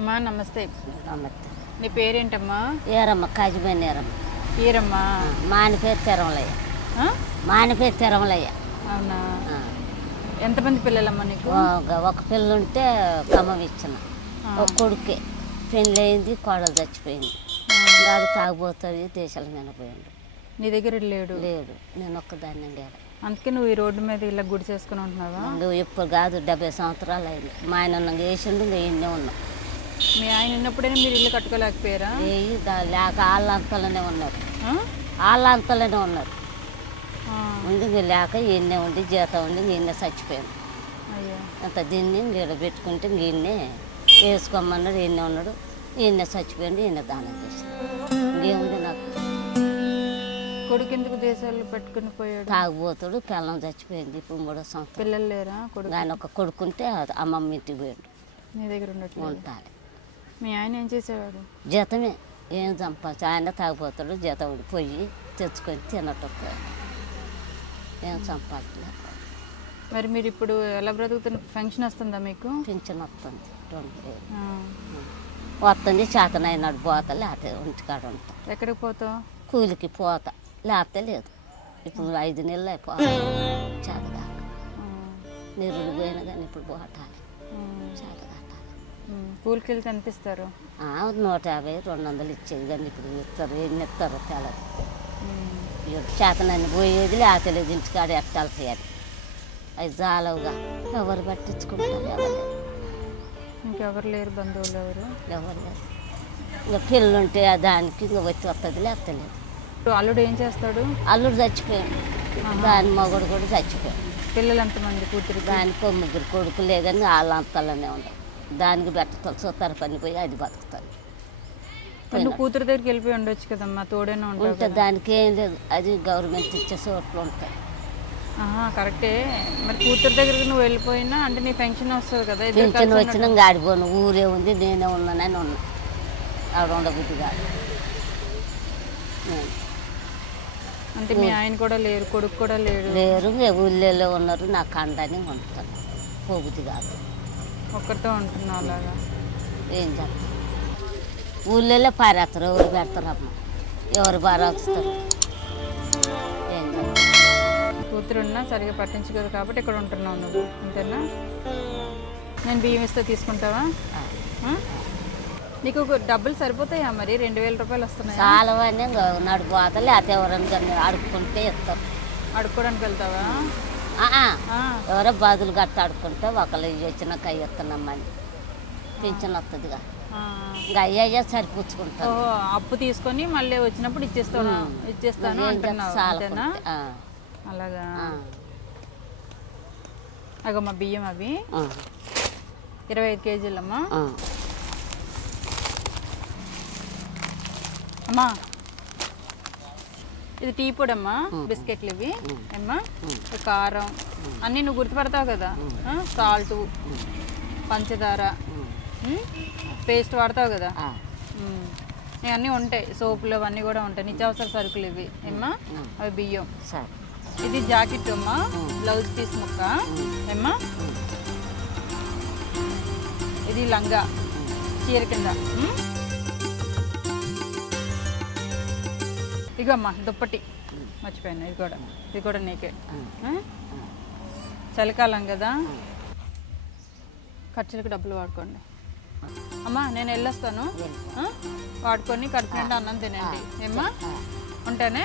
అమ్మా నమస్తే. నమ్మత్త నీ పేరేంటమ్మా? ఏరమ్మ కాజిపోయిన ఏరమ్మ. ఈరమ్మా? మాని పేరు తిరమలయ్య ఆ? మాని పేరు తిరమలయ్య అవునా. ఎంతమంది పిల్లలమ్మా నీకు? ఒక ఒక పిల్ల ఉంటే ఖమ్మం ఇచ్చిన ఒక కొడుకే. పెళ్ళి అయింది కోడలు చచ్చిపోయింది. గాడు తాగుపోతుంది దేశాల మీద పోయిండు. నీ దగ్గర లేడు? లేడు. నేను ఒక్కదాన్ని లేడు అందుకే నువ్వు ఈ రోడ్డు మీద ఇలా గుడి చేసుకుని ఉంటున్నావా? నువ్వు ఇప్పుడు కాదు డెబ్బై సంవత్సరాలు అయింది. మా ఆయన ఉన్నాం వేసిండు ఇంకా ఇన్నే ఉన్నాం. మీ ఆయన ఉన్నప్పుడైనా మీరు ఇల్లు కట్టుకోలేకపోయారా? లేక వాళ్ళంతలోనే ఉన్నారు. ఆ? వాళ్ళంతలోనే ఉన్నారు. ఇంక లేక ఈయన్నే ఉండి జీతం ఉండి ఈయన్నే చచ్చిపోయాను అంత దీన్ని నీడ పెట్టుకుంటే ఈయన్నే వేసుకోమన్నాడు ఈయన్నే ఉన్నాడు ఈయన్నే చచ్చిపోయింది ఈయన దానం చేసింది ఇంకేముంది నాకు? కొడుకు ఎందుకు దేశాలు పెట్టుకుని పోయాడు? తాగుబోతుడు పిల్లం చచ్చిపోయింది ఇప్పుడు మూడో సంవత్సరం. పిల్లలు లేరా కొడుకు? ఆయన ఒక కొడుకుంటే అమ్మమ్మ ఇంటికి పోయాడు. నీ దగ్గర ఉండట్లేదు. ఉంటాలి మీ ఆయన ఏం చేసేవాడు? జీతమే. ఏం సంపాదించు ఆయన తాగుపోతాడు జీతం పోయి తెచ్చుకొని తినటం ఏం సంపాదించలేదు మరి మీరు ఇప్పుడు ఎలా బ్రతుకుతున్న ఫంక్షన్ వస్తుందా మీకు? పింఛన్ వస్తుంది. రెండు వేలు. వస్తుంది చేతనైనాడు పోతా లేకపోతే ఇంటికాడ ఉంటా. ఎక్కడికి పోతావు? కూలికి పోతా లేకపోతే లేదు. ఇప్పుడు ఐదు నెలలు అయిపోతా చేతగాక. నిరుడు పోయినా కానీ ఇప్పుడు పోటాలి చేతగాటాలి కూలికి వెళ్తే ఎంత ఇస్తారు ఆ, నూట యాభై రెండు వందలు ఇచ్చేది కానీ ఇప్పుడు ఇస్తారు ఎన్ని ఇస్తారో తెలదు. చేతనని పోయేది లేకపోతే లేదు ఇంటికాడ ఎట్టాలి అని అవి జాలవుగా. ఎవరు పట్టించుకుంటారు ఎవరు. ఇంకెవరు లేరు బంధువులు ఎవరు? ఎవరు లేరు. ఇంకా పిల్లలుంటే దానికి ఇంకా వచ్చి వస్తుంది లేకపోతే లేదు ఇప్పుడు అల్లుడు ఏం చేస్తాడు? అల్లుడు చచ్చిపోయాడు. దాని మొగుడు కూడా చచ్చిపోయాడు. పిల్లలు ఎంతమంది కూతురికి? దానికి ముగ్గురు కొడుకులే కానీ వాళ్ళంతలోనే ఉండవు దానికి పెట్టతారు సుతారు పని పోయి అది బతుకుతుంది మరి నువ్వు కూతురు దగ్గరికి వెళ్ళిపోయి ఉండొచ్చు కదమ్మా తోడైనా ఉంటావు ఉంటే దానికి ఏం లేదు అది గవర్నమెంట్ ఇచ్చే చోట్లు ఉంటాయి. ఆహా కరెక్టే. మరి కూతురు దగ్గరికి నువ్వు వెళ్ళిపోయినా అంటే నీ పెన్షన్ వస్తుంది కదా కలిసి వచ్చిన గాడిపోను ఊరే ఉంది నేనే ఉన్నానని ఉన్నా. ఆవిడ ఉండబుద్ధి కాదు. అంటే మీ ఆయన కూడా లేరు కొడుకు కూడా లేరు ఇక ఊళ్ళో ఉన్నారు నా కండని ఉంటాను పోబుద్ధి కాదు. ఒక్కరితో ఉంటున్నావు అలాగా? ఏం చేస్తాం ఊళ్ళో పారేస్తారు ఎవరు పెడతారమ్మ? ఎవరు బారేస్తారు ఏం చేస్తాం కూతురు ఉన్నా సరిగా పట్టించుకోదు కాబట్టి ఇక్కడ ఉంటున్నావు నువ్వు అంతేనా? నేను బియ్యం ఇస్తే తీసుకుంటావా? నీకు డబ్బులు సరిపోతాయా మరి? రెండు వేల రూపాయలు వస్తున్నాయా? చాలా మంది నడిపోతా లేకపోతే ఎవరైనా అడుక్కుంటే ఇస్తారు. అడుక్కోవడానికి వెళ్తావా? ఎవరో బాదులు గట్ట ఆడుకుంటే ఒకళ్ళు ఇవి వచ్చినాక అవి ఇస్తున్నామని పింఛన్ వస్తుందిగా. ఇంకా అయ్యయ్యా సరిపుచ్చుకుంటారు ఓహో అప్పు తీసుకొని మళ్ళీ వచ్చినప్పుడు ఇచ్చేస్తాను ఇచ్చేస్తాను అలాగా. అగమ్మా బియ్యం అవి. ఇరవై ఐదు కేజీలమ్మా. అమ్మా. ఇది టీ పొడి అమ్మా బిస్కెట్లు ఇవి. అమ్మా కారం అన్నీ నువ్వు గుర్తుపడతావు కదా? సాల్ట్ పంచదార పేస్ట్ వాడతావు కదా? ఆ. ఉమ్. ఇవి అన్నీ ఉంటాయి. సోపులు అవన్నీ కూడా ఉంటాయి. నిత్యావసర సరుకులు ఇవి. ఏమ్మా? అవి బియ్యం. సరే. ఇది జాకెట్ అమ్మా. బ్లౌజ్ పీస్ ముక్క. ఏమ్మా? ఇది లంగా. చీర కింద. ఇగమ్మా దుప్పటి. మర్చిపోయాను. ఇది కూడా. ఇది కూడా నీకే? చలికాలం కదా. ఖర్చులకు డబ్బులు వాడుకోండి. అమ్మా నేను వెళ్ళొస్తాను? వాడుకొని కడుపు నిండా అన్నం తినండి. ఏమ్మా? ఉంటానే.